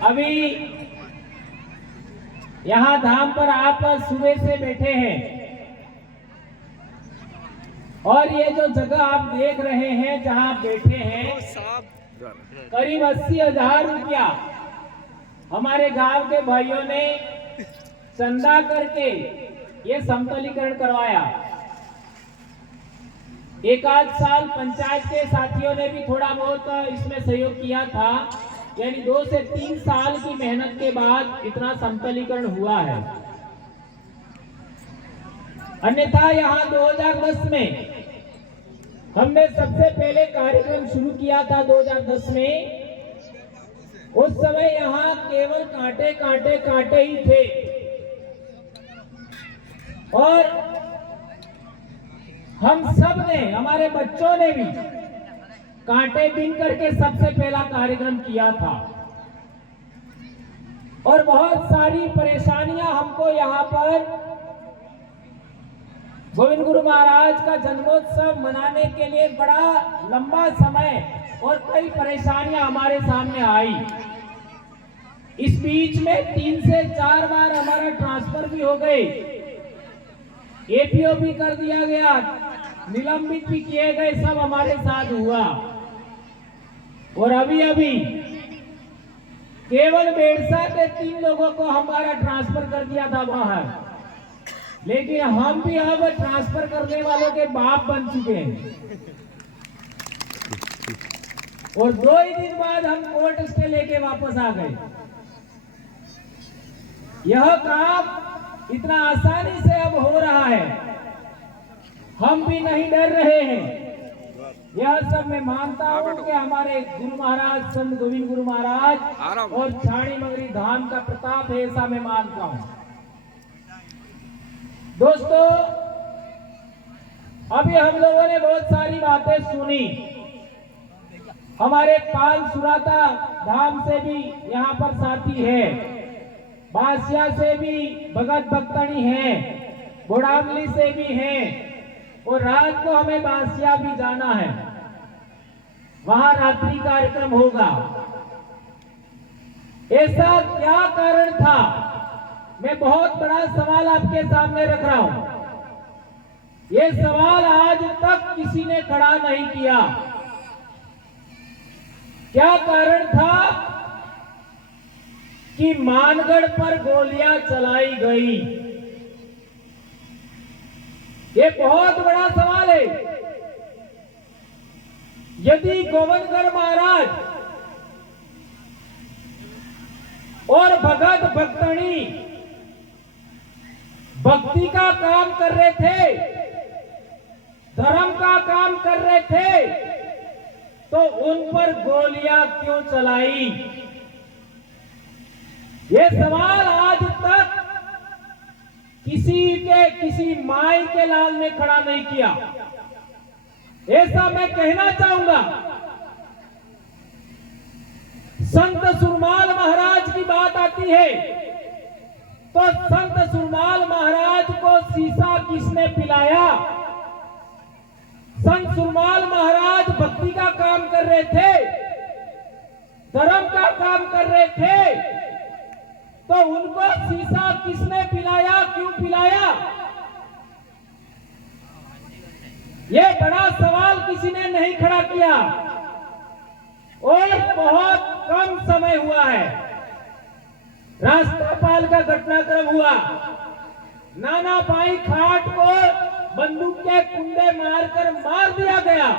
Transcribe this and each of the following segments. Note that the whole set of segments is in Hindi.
अभी यहाँ धाम पर आप सुबह से बैठे हैं और ये जो जगह आप देख रहे हैं जहाँ आप बैठे हैं, करीब 80,000 रुपया हमारे गांव के भाइयों ने चंदा करके ये समतलीकरण करवाया। एक आध साल पंचायत के साथियों ने भी थोड़ा बहुत इसमें सहयोग किया था, यानी 2 से 3 साल की मेहनत के बाद इतना समतलीकरण हुआ है। अन्यथा यहाँ 2010 में हमने सबसे पहले कार्यक्रम शुरू किया था 2010 में। उस समय यहाँ केवल कांटे कांटे कांटे ही थे और हम सब ने, हमारे बच्चों ने भी कांटे बीन करके सबसे पहला कार्यक्रम किया था और बहुत सारी परेशानियां हमको यहाँ पर गोविंद गुरु महाराज का जन्मोत्सव मनाने के लिए बड़ा लंबा समय और कई परेशानियां हमारे सामने आई। इस बीच में 3 से 4 बार हमारा ट्रांसफर भी हो गए, एपीओ भी कर दिया गया, निलंबित भी किए गए, सब हमारे साथ हुआ। और अभी अभी केवल बेड़सा के 3 लोगों को हमारा ट्रांसफर कर दिया था बाहर, लेकिन हम भी अब ट्रांसफर करने वालों के बाप बन चुके हैं। और 2 ही दिन बाद हम कोर्ट स्टे लेके वापस आ गए। यह काम इतना आसानी से अब हो रहा है, हम भी नहीं डर रहे हैं। यह सब मैं मानता हूं कि हमारे गुरु महाराज संत गोविंद गुरु महाराज और छाणी मंगरी धाम का प्रताप है, ऐसा मैं मानता हूं। दोस्तों, अभी हम लोगों ने बहुत सारी बातें सुनी। हमारे पाल सुराता धाम से भी यहाँ पर साथी है, बासिया से भी भगत भक्तनी है, बुढ़ावली से भी है और रात को हमें बासिया भी जाना है, वहां रात्रि कार्यक्रम होगा। ऐसा क्या कारण था? मैं बहुत बड़ा सवाल आपके सामने रख रहा हूं। ये सवाल आज तक किसी ने खड़ा नहीं किया। क्या कारण था कि मानगढ़ पर गोलियां चलाई गई? ये बहुत बड़ा सवाल है। यदि गोविंदगढ़ महाराज और भगत भक्तनी भक्ति का काम कर रहे थे, धर्म का काम कर रहे थे, तो उन पर गोलियां क्यों चलाई? ये सवाल आज तक किसी माई के लाल ने खड़ा नहीं किया। ऐसा मैं कहना चाहूंगा। संत सुरमाल महाराज की बात आती है तो संत सुरमाल महाराज को शीशा किसने पिलाया? संत सुरमाल महाराज भक्ति का काम कर रहे थे, धर्म का काम कर रहे थे, तो उनको शीशा किसने पिलाया, क्यों पिलाया? ये बड़ा सवाल किसी ने नहीं खड़ा किया और बहुत कम समय हुआ है। राष्ट्रपाल का घटनाक्रम हुआ, नाना भाई खाट को बंदूक के कुंडे मारकर मार दिया गया,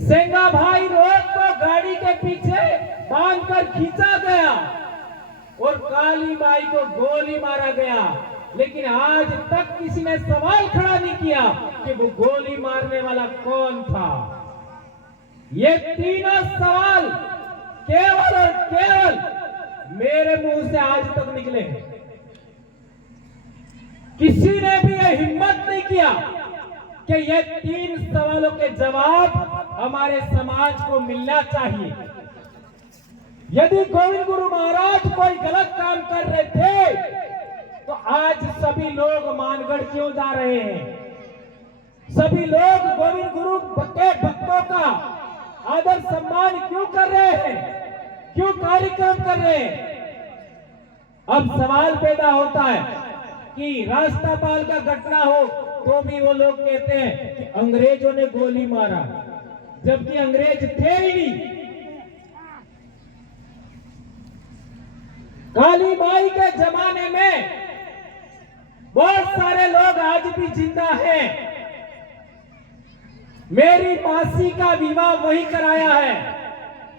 सेंगा भाई रोड को गाड़ी के पीछे बांधकर खींचा गया और काली बाई को गोली मारा गया। लेकिन आज तक किसी ने सवाल खड़ा नहीं किया कि वो गोली मारने वाला कौन था। ये तीनों सवाल केवल और केवल मेरे मुंह से आज तक निकले हैं। किसी ने भी ये हिम्मत नहीं किया कि ये 3 सवालों के जवाब हमारे समाज को मिलना चाहिए। यदि गोविंद गुरु महाराज कोई गलत काम कर रहे थे तो आज सभी लोग मानगढ़ क्यों जा रहे हैं? सभी लोग गोविंद गुरु के भक्तों का आदर सम्मान क्यों कर रहे हैं? क्यों कार्यक्रम कर रहे हैं? अब सवाल पैदा होता है कि राष्ट्रपाल का घटना हो तो भी वो लोग कहते हैं कि अंग्रेजों ने गोली मारा, जबकि अंग्रेज थे ही नहीं। काली बाई के जमाने में बहुत सारे लोग आज भी जिंदा हैं। मेरी मासी का विवाह वही कराया है,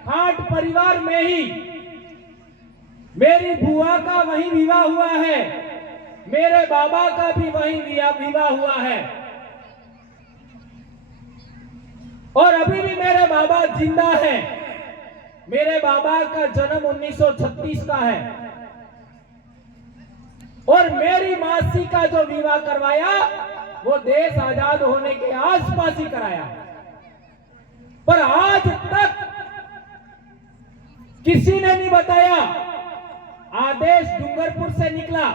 खाट परिवार में ही। मेरी बुआ का वही विवाह हुआ है, मेरे बाबा का भी वही विवाह हुआ है, और अभी भी मेरे बाबा जिंदा है। मेरे बाबा का जन्म 1936 का है, और मेरी मासी का जो विवाह करवाया वो देश आजाद होने के आसपास ही कराया। पर आज तक किसी ने नहीं बताया आदेश डूंगरपुर से निकला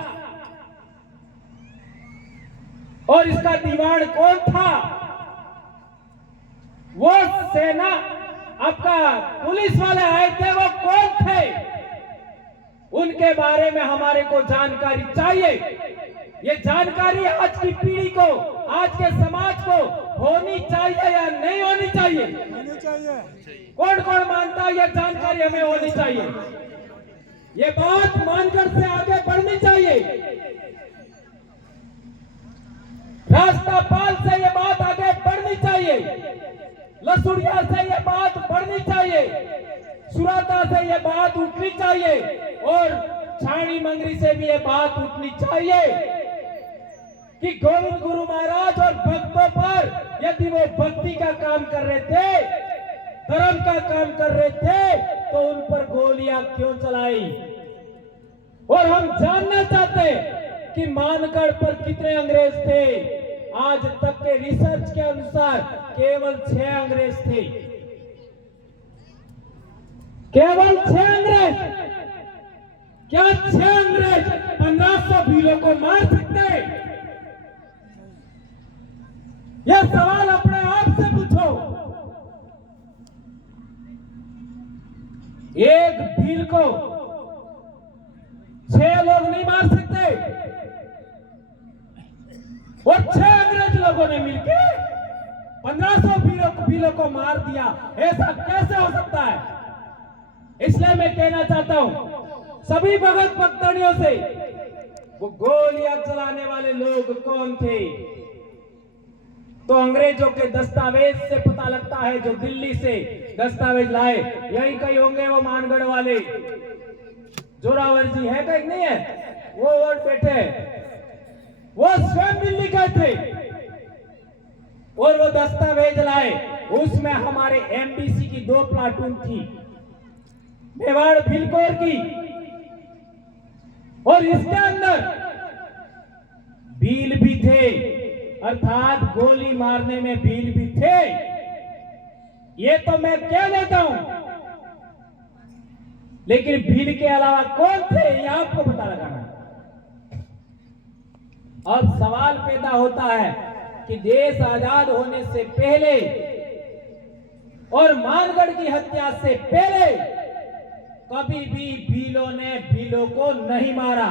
और इसका दीवान कौन था, वो सेना आपका पुलिस वाले आए थे, वो कौन थे, उनके बारे में हमारे को जानकारी चाहिए। ये जानकारी आज की पीढ़ी को, आज के समाज को होनी चाहिए या नहीं होनी चाहिए? होनी चाहिए। कौन कौन मानता है ये जानकारी हमें होनी चाहिए? ये बात मानकर से आगे बढ़नी चाहिए। राष्ट्रपाल से ये बात आगे बढ़नी चाहिए, लसुड़िया से ये बात बढ़नी चाहिए, सुराता से ये बात उठनी चाहिए, और छाणी मंगरी से भी ये बात उठनी चाहिए कि गोविंद गुरु महाराज और भक्तों पर यदि वो भक्ति का काम कर रहे थे, धर्म का काम कर रहे थे, तो उन पर गोलियां क्यों चलाई? और हम जानना चाहते कि मानगढ़ पर कितने अंग्रेज थे? आज तक के रिसर्च के अनुसार केवल 6 अंग्रेज थे, केवल 6 अंग्रेज। क्या 6 अंग्रेज 1500 भीलों को मार सकते? यह सवाल अपने आप से पूछो। एक भील को 6 लोग नहीं मार सकते, और 6 अंग्रेज लोगों ने मिलकर 1500 भीलों को मार दिया। ऐसा कैसे हो सकता है? इसलिए मैं कहना चाहता हूं सभी भगत भक्तनियों से, वो गोलियां चलाने वाले लोग कौन थे? तो अंग्रेजों के दस्तावेज से पता लगता है, जो दिल्ली से दस्तावेज लाए, यही कहीं होंगे वो मानगढ़ वाले। जोरावर जी है कहीं नहीं है, वो और बैठे, वो स्वयं दिल्ली गए थे और वो दस्तावेज लाए। उसमें हमारे एमबीसी की 2 प्लाटून थी, मेवाड़ भिलकोर की, और इसके अंदर भील भी थे, अर्थात गोली मारने में भील भी थे। ये तो मैं कह लेता हूं, लेकिन भील के अलावा कौन थे ये आपको पता लगाना। अब सवाल पैदा होता है कि देश आजाद होने से पहले और मानगढ़ की हत्या से पहले कभी भी भीलों ने भीलों को नहीं मारा।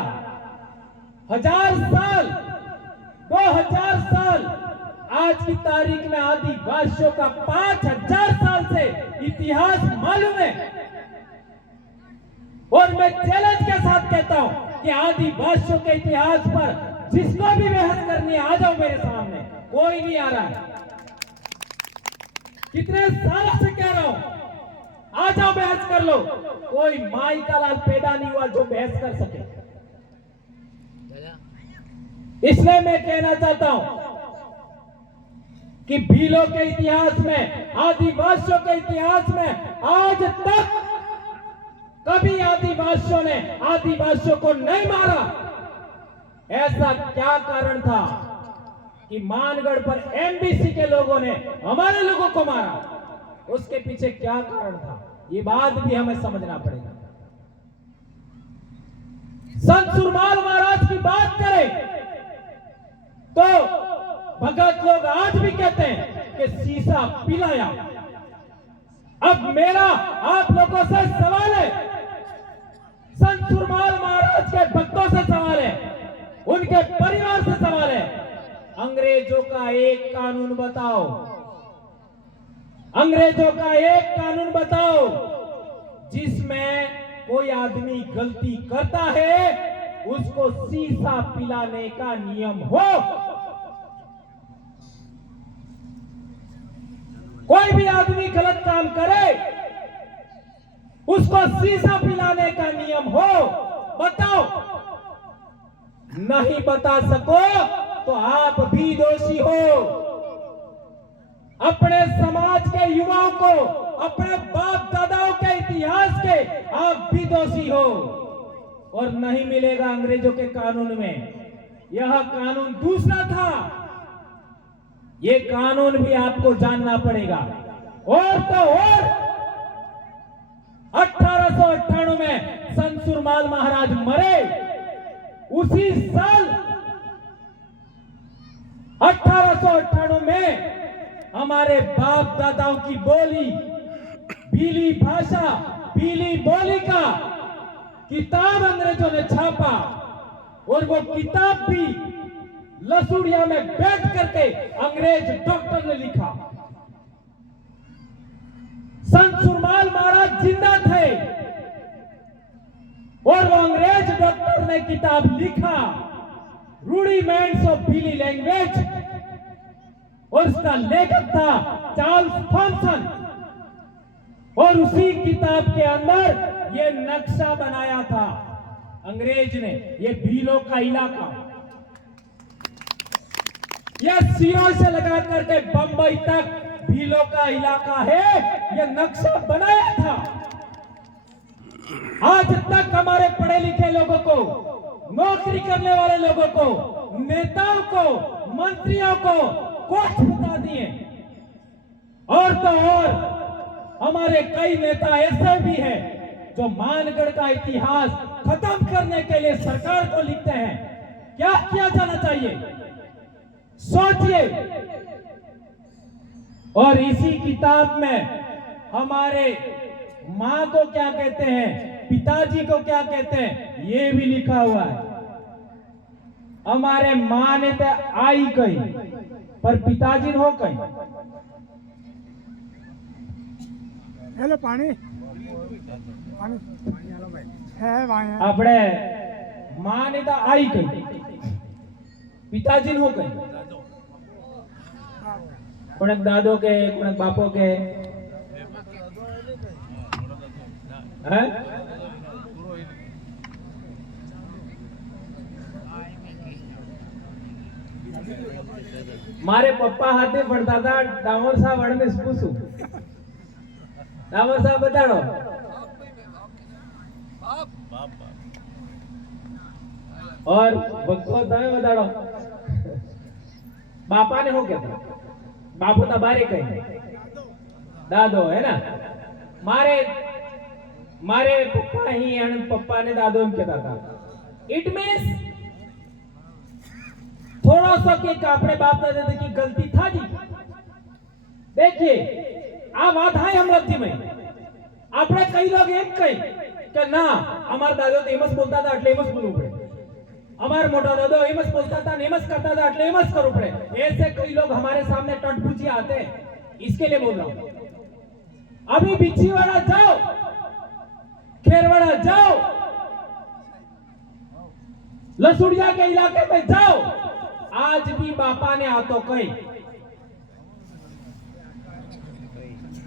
1000 साल, 2000 साल, आज की तारीख में आदिवासियों का 5000 साल से इतिहास मालूम है। और मैं चैलेंज के साथ कहता हूं कि आदिवासियों के इतिहास पर जिसको भी बहस करनी है, आ जाओ मेरे सामने, कोई नहीं आ रहा है। कितने सालों से कह रहा हूं, आ जाओ बहस कर लो। कोई माई का लाल पैदा नहीं हुआ जो बहस कर सके। इसलिए मैं कहना चाहता हूं कि भीलों के इतिहास में, आदिवासियों के इतिहास में आज तक कभी आदिवासियों ने आदिवासियों को नहीं मारा। ऐसा क्या कारण था कि मानगढ़ पर एमबीसी के लोगों ने हमारे लोगों को मारा? उसके पीछे क्या कारण था, ये बात भी हमें समझना पड़ेगा। संत सुरमाल महाराज की बात करें तो भगत लोग आज भी कहते हैं कि शीशा पिलाया। अब मेरा आप लोगों से सवाल है संत सुरमाल महाराज के भक्तों से सवाल है, उनके परिवार से सवाल है। अंग्रेजों का एक कानून बताओ, अंग्रेजों का एक कानून बताओ जिसमें कोई आदमी गलती करता है उसको शीशा पिलाने का नियम हो। कोई भी आदमी गलत काम करे उसको शीशा पिलाने का नियम हो, बताओ। नहीं बता सको तो आप भी दोषी हो। अपने समाज के युवाओं को, अपने बाप दादाओं के इतिहास के आप भी दोषी हो। और नहीं मिलेगा अंग्रेजों के कानून में, यह कानून दूसरा था। ये कानून भी आपको जानना पड़ेगा। और तो और 1898 में संत सुरमाल महाराज मरे, उसी साल 1898 में हमारे बाप दादाओं की बोली, भीली भाषा, भीली बोली का किताब अंग्रेजों ने छापा। और वो किताब भी लसूड़िया में बैठ करके अंग्रेज डॉक्टर ने लिखा। संत सुरमाल महाराज जिंदा थे और वो अंग्रेज डॉक्टर ने किताब लिखा, रूडिमेंट्स ऑफ भीली लैंग्वेज, और उसका लेखक था चार्ल्स थॉमसन। और उसी किताब के अंदर ये नक्शा बनाया था अंग्रेज ने, ये भीलों का इलाका, यह सिरों से लगा करके बंबई तक भीलों का इलाका है, यह नक्शा बनाया था। आज तक हमारे पढ़े लिखे लोगों को, नौकरी करने वाले लोगों को, नेताओं को, मंत्रियों को कुछ बता दिए। और तो और हमारे कई नेता ऐसे भी हैं जो मानगढ़ का इतिहास खत्म करने के लिए सरकार को लिखते हैं। क्या किया जाना चाहिए, सोचिए। और इसी किताब में हमारे मां को क्या कहते हैं, पिताजी को क्या कहते हैं, ये भी लिखा हुआ है। हमारे मां ने तो आई कही पर पिताजी ने हो कही। हेलो पानी पानी है वहाँ अपने मां ने तो आई कही, पिताजी ने हो कही। कोणक दादो के, कोणक बापो के, हैं? मारे पप्पा हाथे पड़ता था डामोर साहब वड़ने पूछू, डामोर साहब बताड़ो। और भक्तो તમે बताड़ो, बापा ने हो क्या था, बापू तो बारे कहीं दादो है ना। मारे मारे पप्पा ही पप्पा ने दादो एम कहता था। इट मीन्स थोड़ा सा के अपने बाप दादा की गलती था जी। देखिए आ बात है हम लब्धि में अपने कई लोग एक कही कि ना हमारा दादो तो एमस बोलता था એટલે એમસ બોલવું પડે, हमारे मोटा दादो एमस बोलता था एमस करता था એટલે एमस करવું પડે। ऐसे कई लोग हमारे सामने टटपूची आते हैं, इसके लिए बोल रहा हूं। अभी बिछीवाड़ा जाओ, खेरवाड़ा जाओ, लसुड़िया के इलाके में जाओ, आज भी बापा ने आतो कही,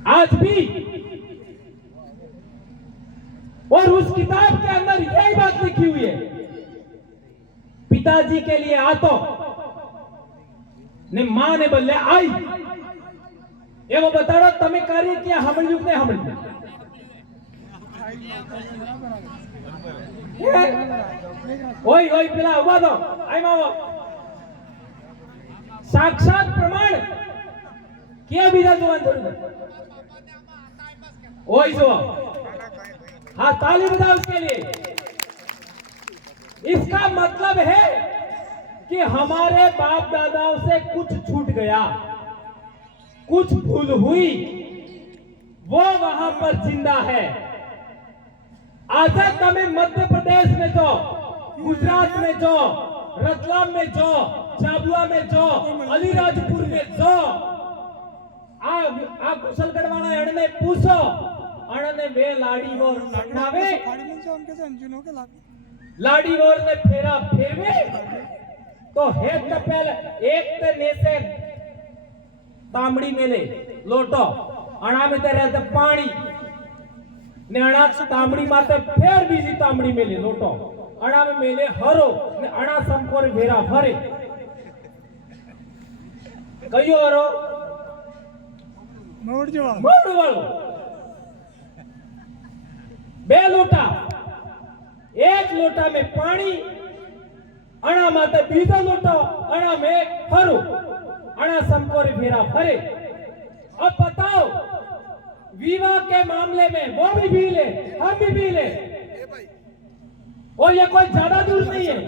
आज भी। और उस किताब के अंदर यही बात लिखी हुई है, पिताजी के लिए आतो ने मां ने बदले आई। ये वो बता रहा तमें कार्य किया हमळ्યું ने हमळ्યું ओय ओय पेला उभा दो आई मावो साक्षात प्रमाण क्या बीजा जुवान जरूर ओय जो हाँ ताली बजाओ उसके लिए। इसका मतलब है कि हमारे बाप दादाओं से कुछ छूट गया, कुछ भूल हुई, वो वहां पर जिंदा है। આજે તમે મધ્યપ્રદેશ में जाओ, गुजरात में जाओ, रतलाम में जाओ, झाबुआ में जाओ, अलीराजपुर में जाओ, आ कुशलगढ़ वाला अड़ने पूछो, अड़ने वे लाड़ी वोर नकनावे, लाड़ी वोर ने फेरा फेरवे, तो हेत तो पहले एक ते नेसे तांबड़ी में ले लोटो, अणा में ते रहते पानी, ने अणा तांबड़ी माते फेर बीजी तांबड़ी में ले लोटो, अणा में मेले हरो, ने अणा समकोर भेरा भरे, कहियो हरो, मोड़ वालो, बे लोटा, एक लोटा में पानी, अणा माते बीजा लोटा, अणा में हरो, अणा समकोर भेरा भरे। अब बताओ, विवाह के मामले में वो भी पी ले, हम भी पी ले, और ये कोई ज्यादा दूर नहीं है,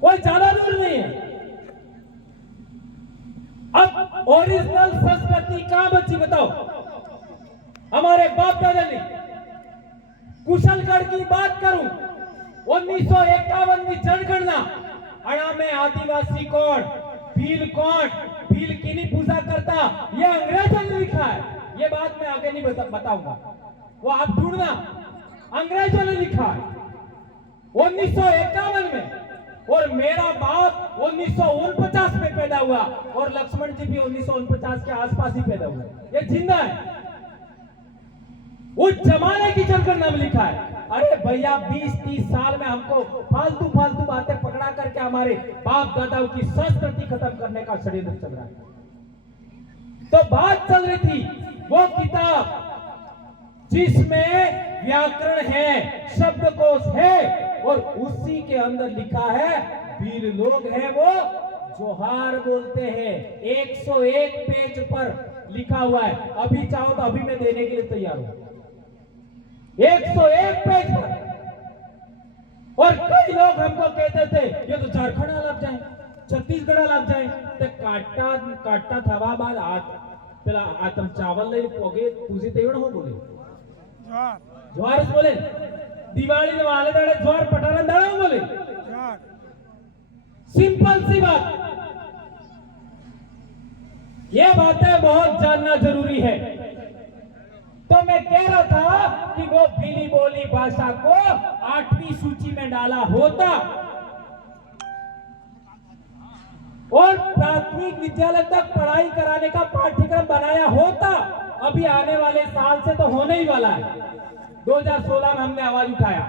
कोई ज्यादा दूर नहीं है। अब ओरिजिनल संस्कृति कहां बची बताओ? हमारे बाप दादा ने कुशलगढ़ की बात करूं, 1951 की जनगणना, अणा में आदिवासी कौन, भील कौन, भील की नहीं पूजा करता, ये अंग्रेजों ने लिखा है। ये बात मैं आगे नहीं बताऊंगा, वो आप ढूंढना, अंग्रेजों ने लिखा है 1951 में, और मेरा बाप 1949 में पैदा हुआ, और लक्ष्मण जी भी 1949 के आसपास ही पैदा हुए, ये जिंदा है, उस जमाने की जनगणना में लिखा है। अरे भैया 20-30 साल में हमको फालतू बातें पकड़ा करके हमारे बाप दादाओं की संस्कृति खत्म करने का षड्यंत्र चल रहा है। तो बात चल रही थी वो किताब जिसमें व्याकरण है, शब्दकोश है, और उसी के अंदर लिखा है वीर लोग हैं वो जोहार बोलते हैं। 101 पेज पर लिखा हुआ है, अभी चाहो तो अभी मैं देने के लिए तैयार हूं, 101 पेज पर। और कई लोग हमको कहते थे ये तो झारखंड लग जाए, छत्तीसगढ़ लग जाए, तो काटा थवा बाद पेला आतम चावल ले पोगे तुझे तेवड़ हो बोले ज्वार बोले, दिवाली ने वाले दाड़े ज्वार पटारा दाड़ा बोले, सिंपल सी बात। ये बातें बहुत जानना जरूरी है। तो मैं कह रहा था कि वो भीली बोली भाषा को 8वीं सूची में डाला होता, और प्राथमिक विद्यालय तक पढ़ाई कराने का पाठ्यक्रम बनाया होता। अभी आने वाले साल से तो होने ही वाला है, 2016 में हमने आवाज उठाया,